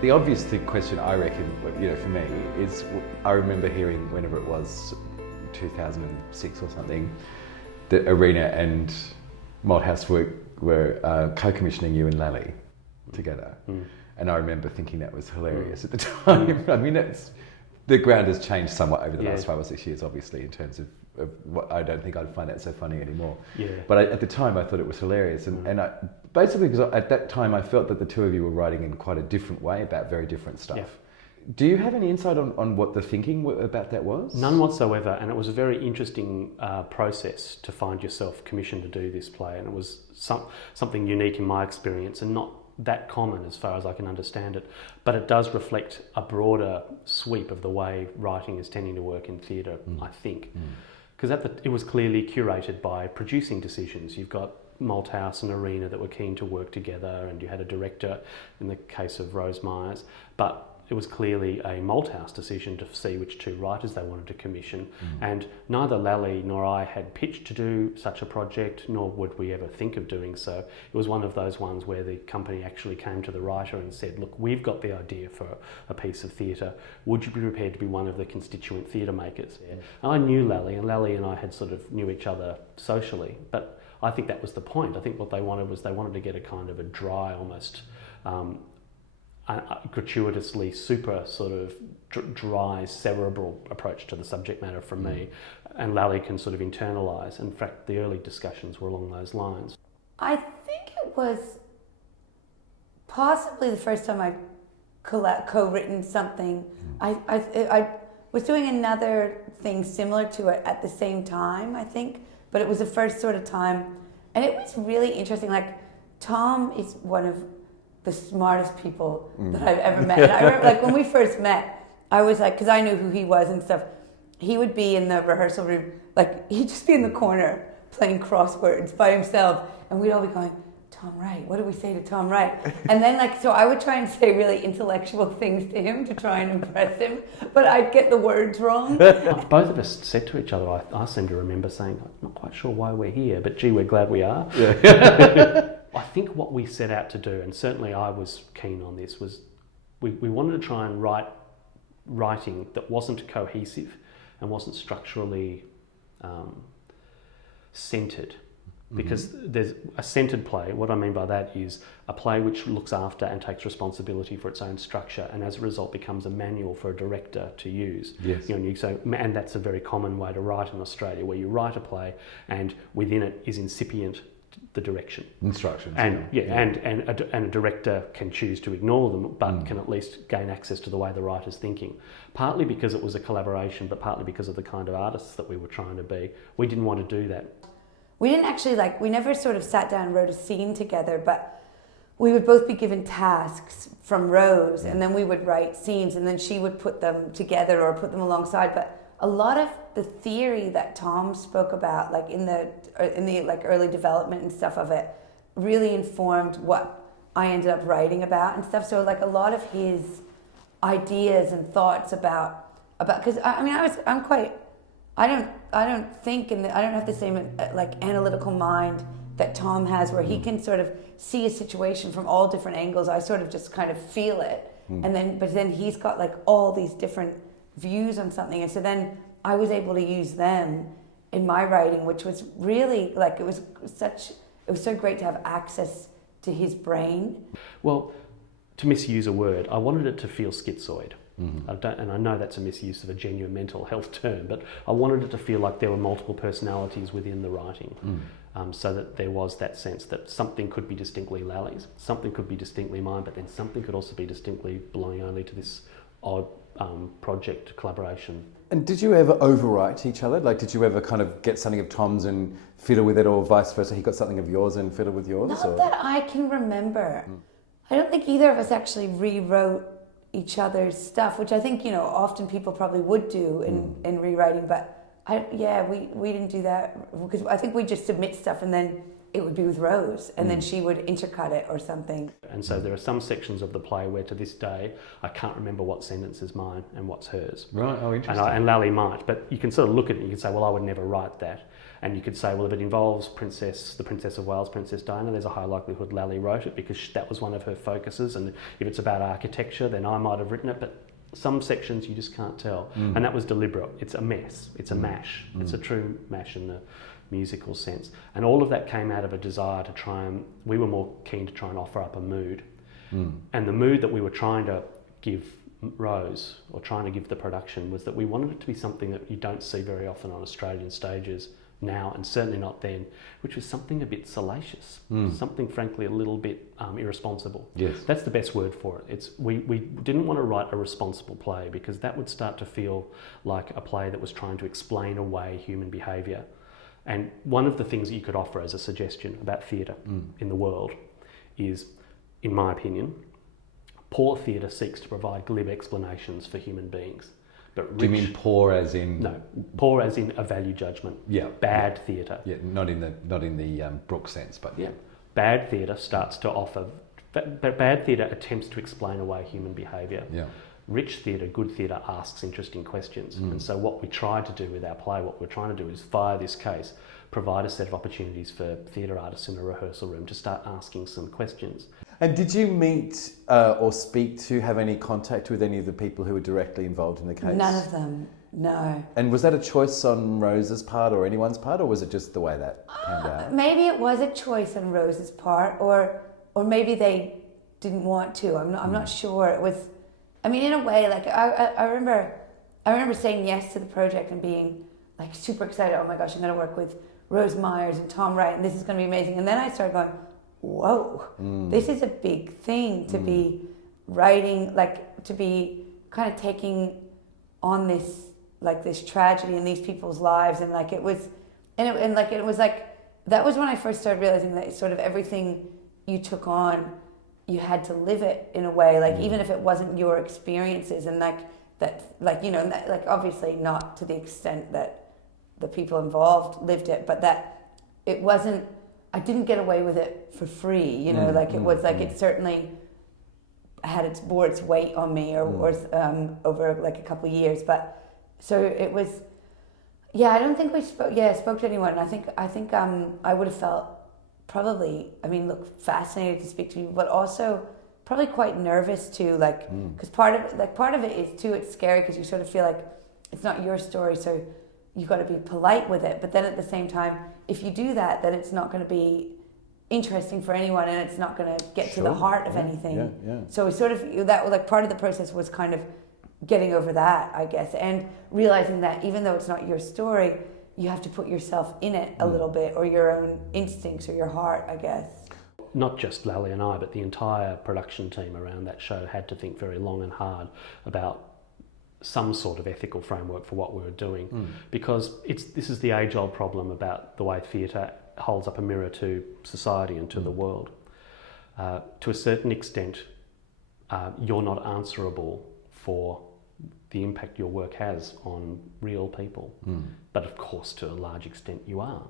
The obvious question, I reckon, for me, is I remember hearing whenever it was 2006 or something, that Arena and Malthouse were co-commissioning you and Lally together. And I remember thinking that was hilarious at the time. I mean, the ground has changed somewhat over the last 5 or 6 years, obviously, in terms of what I don't think I'd find that so funny anymore. Yeah. But at the time, I thought it was hilarious. And I, basically, because at that time, I felt that the two of you were writing in quite a different way about very different stuff. Yeah. Do you have any insight on what the thinking about that was? None whatsoever, and it was a very interesting process to find yourself commissioned to do this play, and it was something unique in my experience and not that common as far as I can understand it, but it does reflect a broader sweep of the way writing is tending to work in theatre, I think. Because it was clearly curated by producing decisions. You've got Malthouse and Arena that were keen to work together, and you had a director in the case of Rose Myers, but it was clearly a Malthouse decision to see which two writers they wanted to commission, and neither Lally nor I had pitched to do such a project, nor would we ever think of doing so. It was one of those ones where the company actually came to the writer and said, look, we've got the idea for a piece of theatre, would you be prepared to be one of the constituent theatre makers? And I knew Lally, and Lally and I had sort of knew each other socially, but I think that was the point. I think what they wanted was they wanted to get a kind of a dry, almost gratuitously super sort of dry cerebral approach to the subject matter from me, and Lally can sort of internalise. In fact, the early discussions were along those lines. I think it was possibly the first time I've co-written something. I was doing another thing similar to it at the same time, I think, but it was the first sort of time, and it was really interesting. Like, Tom is one of the smartest people that I've ever met. And I remember, like, when we first met, I was like, because I knew who he was and stuff, he would be in the rehearsal room, like, he'd just be in the corner playing crosswords by himself, and we'd all be going, Tom Wright, what do we say to Tom Wright? And then, like, so I would try and say really intellectual things to him to try and impress him, but I'd get the words wrong. Both of us said to each other, I seem to remember saying, I'm not quite sure why we're here, but gee, we're glad we are. Yeah. I think what we set out to do, and certainly I was keen on this, was we wanted to try and write writing that wasn't cohesive and wasn't structurally centred. Because there's a centred play. What I mean by that is a play which looks after and takes responsibility for its own structure, and as a result becomes a manual for a director to use. Yes. And that's a very common way to write in Australia, where you write a play and within it is incipient the direction. Instructions. And a director can choose to ignore them, but can at least gain access to the way the writer's thinking. Partly because it was a collaboration, but partly because of the kind of artists that we were trying to be. We didn't want to do that. We didn't actually, we never sort of sat down and wrote a scene together, but we would both be given tasks from Rose, and then we would write scenes, and then she would put them together or put them alongside. But a lot of the theory that Tom spoke about, like in the early development and stuff of it, really informed what I ended up writing about and stuff. So like a lot of his ideas and thoughts about because I don't think, and I don't have the same like analytical mind that Tom has, where he can sort of see a situation from all different angles. I sort of just kind of feel it, but then he's got like all these different views on something, and so then I was able to use them in my writing, which was really like it was so great to have access to his brain. Well, to misuse a word, I wanted it to feel schizoid. And I know that's a misuse of a genuine mental health term, but I wanted it to feel like there were multiple personalities within the writing, so that there was that sense that something could be distinctly Lally's, something could be distinctly mine, but then something could also be distinctly belonging only to this odd project collaboration. And did you ever overwrite each other? Like, did you ever kind of get something of Tom's and fiddle with it, or vice versa? He got something of yours and fiddle with yours? Not that I can remember. I don't think either of us actually rewrote each other's stuff, which I think, often people probably would do in rewriting, but we didn't do that, because I think we just submit stuff and then it would be with Rose, and then she would intercut it or something. And so there are some sections of the play where to this day I can't remember what sentence is mine and what's hers. Right, oh, interesting. And Lally might, but you can sort of look at it and you can say, well, I would never write that. And you could say, well, if it involves the Princess of Wales, Princess Diana, there's a high likelihood Lally wrote it because that was one of her focuses. And if it's about architecture, then I might have written it. But some sections you just can't tell. And that was deliberate. It's a mess. It's a mash. It's a true mash in the musical sense. And all of that came out of a desire to try and, we were more keen to try and offer up a mood. And the mood that we were trying to give Rose, or trying to give the production, was that we wanted it to be something that you don't see very often on Australian stages now, and certainly not then, which was something a bit salacious, something frankly a little bit irresponsible. Yes. That's the best word for it. We didn't want to write a responsible play because that would start to feel like a play that was trying to explain away human behaviour. And one of the things that you could offer as a suggestion about theatre in the world is, in my opinion, poor theatre seeks to provide glib explanations for human beings. But Do you mean poor as in? No, poor as in a value judgment. Yeah. Bad theatre. Yeah, not in the Brooks sense, but yeah. Bad theatre starts to offer. Bad theatre attempts to explain away human behaviour. Yeah. Rich theatre, good theatre asks interesting questions. And so what we tried to do with our play, what we're trying to do is, via this case, provide a set of opportunities for theatre artists in a rehearsal room to start asking some questions. And did you meet or speak to, have any contact with any of the people who were directly involved in the case? None of them, no. And was that a choice on Rose's part or anyone's part, or was it just the way that panned out? Maybe it was a choice on Rose's part, or maybe they didn't want to. I'm not sure. It was, I mean, in a way, like I remember saying yes to the project and being like super excited. Oh my gosh, I'm going to work with Rose Myers and Tom Wright, and this is going to be amazing. And then I started going, whoa, this is a big thing to be writing, like to be kind of taking on this, like this tragedy in these people's lives. And like it was, it was like, that was when I first started realizing that sort of everything you took on, you had to live it in a way, like even if it wasn't your experiences, and like that, like, you know, that, like obviously not to the extent that the people involved lived it, but that it wasn't, I didn't get away with it for free, you know, like it was like it certainly had its bore its weight on me, or over like a couple of years. But so it was, yeah. I don't think we spoke to anyone. I think I would have felt probably, I mean, look, fascinated to speak to people, but also probably quite nervous too, like because part of it is too, it's scary because you sort of feel like it's not your story, so you've got to be polite with it. But then at the same time, if you do that, then it's not going to be interesting for anyone, and it's not going to get to the heart of anything. So we sort of, that like part of the process was kind of getting over that, I guess, and realizing that even though it's not your story, you have to put yourself in it a little bit, or your own instincts or your heart, I guess. Not just Lally and I, but the entire production team around that show had to think very long and hard about some sort of ethical framework for what we were doing, because this is the age-old problem about the way theatre holds up a mirror to society and to the world. To a certain extent, you're not answerable for the impact your work has on real people, but of course to a large extent you are.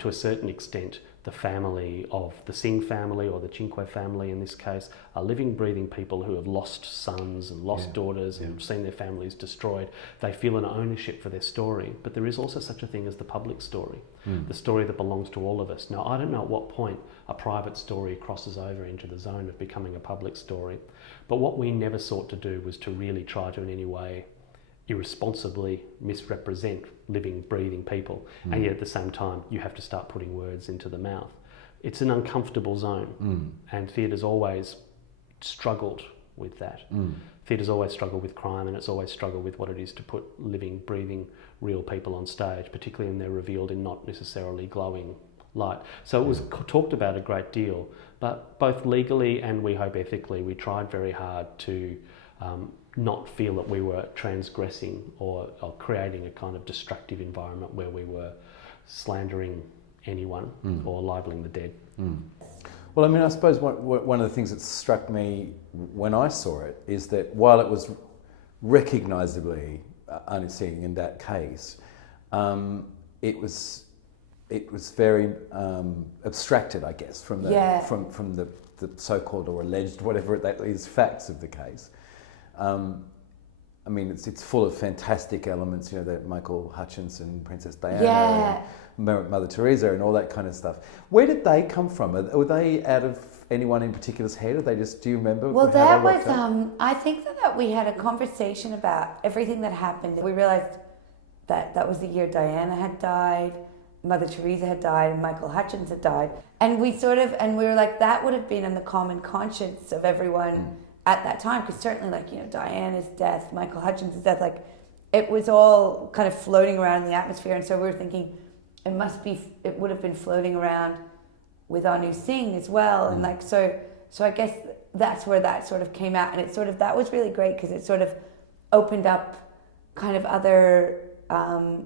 To a certain extent, the family of the Singh family, or the Cinque family in this case, are living, breathing people who have lost sons and lost daughters and seen their families destroyed. They feel an ownership for their story, but there is also such a thing as the public story, the story that belongs to all of us. Now, I don't know at what point a private story crosses over into the zone of becoming a public story, but what we never sought to do was to really try to in any way irresponsibly misrepresent living, breathing people, and yet at the same time you have to start putting words into the mouth. It's an uncomfortable zone, and theatre's always struggled with that. Theatre's always struggled with crime, and it's always struggled with what it is to put living, breathing, real people on stage, particularly when they're revealed in not necessarily glowing light. So it was talked about a great deal, but both legally and we hope ethically, we tried very hard to not feel that we were transgressing or creating a kind of destructive environment where we were slandering anyone or libeling the dead. Well, I mean, I suppose one of the things that struck me when I saw it is that while it was recognisably unseeing in that case, it was it was very abstracted, I guess, from the Yeah. from the so-called or alleged whatever that is facts of the case. I mean, it's full of fantastic elements, you know, that Michael Hutchinson, Princess Diana, Yeah. and Mother Theresa, and all that kind of stuff. Where did they come from? Were they out of anyone in particular's head, or do you remember? Well, how that they was, rocked up? I think that we had a conversation about everything that happened. We realized that was the year Diana had died, Mother Theresa had died, and Michael Hutchins had died. And we were like, that would have been in the common conscience of everyone at that time, because certainly, like, you know, Diana's death, Michael Hutchins' death, like, it was all kind of floating around in the atmosphere. And so we were thinking, it would have been floating around with Anu Singh as well. And like, so I guess that's where that sort of came out. And that was really great, because it sort of opened up kind of other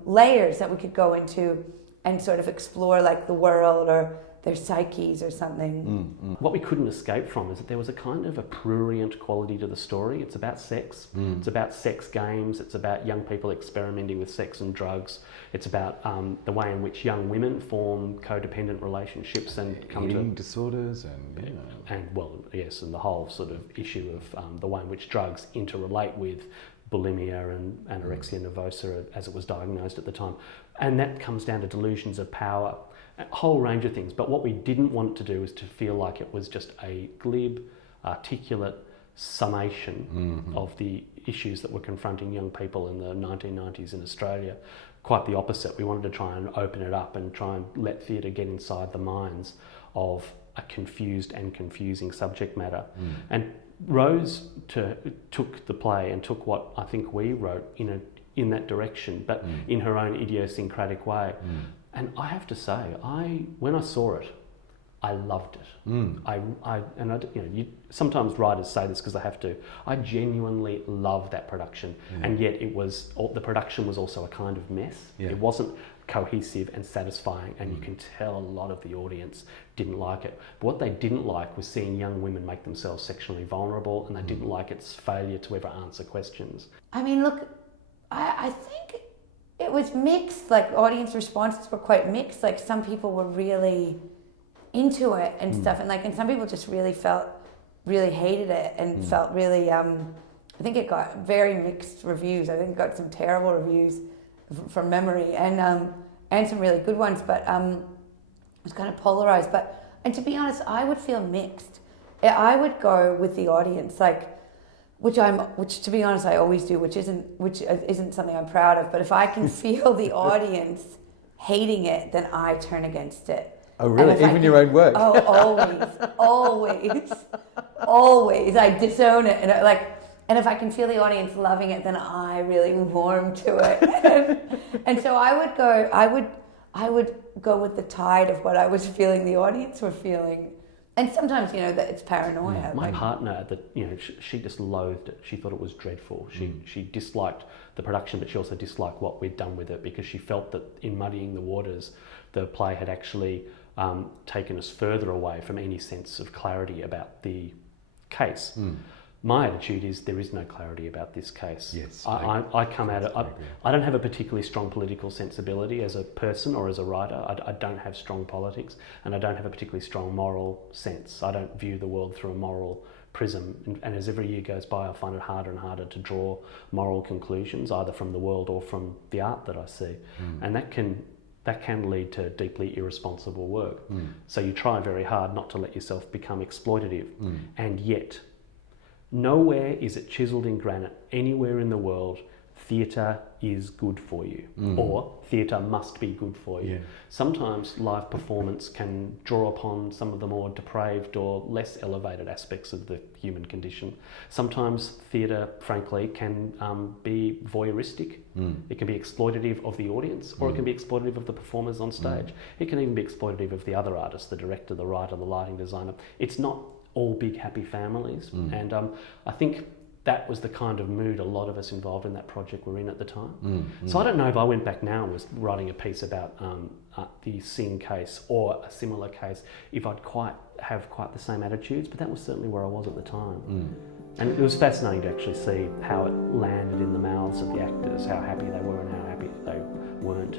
layers that we could go into and sort of explore, like, the world or their psyches or something. What we couldn't escape from is that there was a kind of a prurient quality to the story. It's about sex. It's about sex games. It's about young people experimenting with sex and drugs. It's about the way in which young women form codependent relationships and come to eating disorders and and the whole sort of issue of the way in which drugs interrelate with bulimia and anorexia nervosa as it was diagnosed at the time. And that comes down to delusions of power, a whole range of things. But what we didn't want to do is to feel like it was just a glib, articulate summation of the issues that were confronting young people in the 1990s in Australia. Quite the opposite. We wanted to try and open it up and try and let theatre get inside the minds of a confused and confusing subject matter. And Rose took the play and took what I think we wrote in that direction, but in her own idiosyncratic way. And I have to say, when I saw it, I loved it. Sometimes writers say this because they have to. I genuinely loved that production, and yet the production was also a kind of mess. It wasn't cohesive and satisfying, and you can tell a lot of the audience didn't like it. But what they didn't like was seeing young women make themselves sexually vulnerable, and they didn't like its failure to ever answer questions. I mean, look, I think it was mixed. Like, audience responses were quite mixed. Like, some people were really into it and stuff, and some people just really hated it and felt really. I think it got very mixed reviews. I think it got some terrible reviews from memory, and some really good ones. But it was kind of polarized. And to be honest, I would feel mixed. I would go with the audience, like. Which to be honest I always do, which isn't something I'm proud of. But if I can feel the audience hating it, then I turn against it. Oh really? Even your own work? Oh, always. I disown it, and if I can feel the audience loving it, then I really warm to it. and so I would go with the tide of what I was feeling the audience were feeling. And sometimes, that it's paranoia. My partner, she just loathed it. She thought it was dreadful. She disliked the production, but she also disliked what we'd done with it, because she felt that in muddying the waters, the play had actually taken us further away from any sense of clarity about the case. My attitude is there is no clarity about this case. Yes, I come at it. I don't have a particularly strong political sensibility as a person or as a writer. I don't have strong politics, and I don't have a particularly strong moral sense. I don't view the world through a moral prism. And as every year goes by, I find it harder and harder to draw moral conclusions, either from the world or from the art that I see. And that can lead to deeply irresponsible work. So you try very hard not to let yourself become exploitative, and yet. Nowhere is it chiselled in granite anywhere in the world, theatre is good for you, or theatre must be good for you. Sometimes live performance can draw upon some of the more depraved or less elevated aspects of the human condition. Sometimes theatre, frankly, can be voyeuristic. It can be exploitative of the audience, or it can be exploitative of the performers on stage. It can even be exploitative of the other artists, the director, the writer, the lighting designer. It's not all big happy families, and I think that was the kind of mood a lot of us involved in that project were in at the time. So I don't know if I went back now and was writing a piece about the Singh case or a similar case, if I'd have quite the same attitudes, but that was certainly where I was at the time. And it was fascinating to actually see how it landed in the mouths of the actors, how happy they were and how happy they weren't.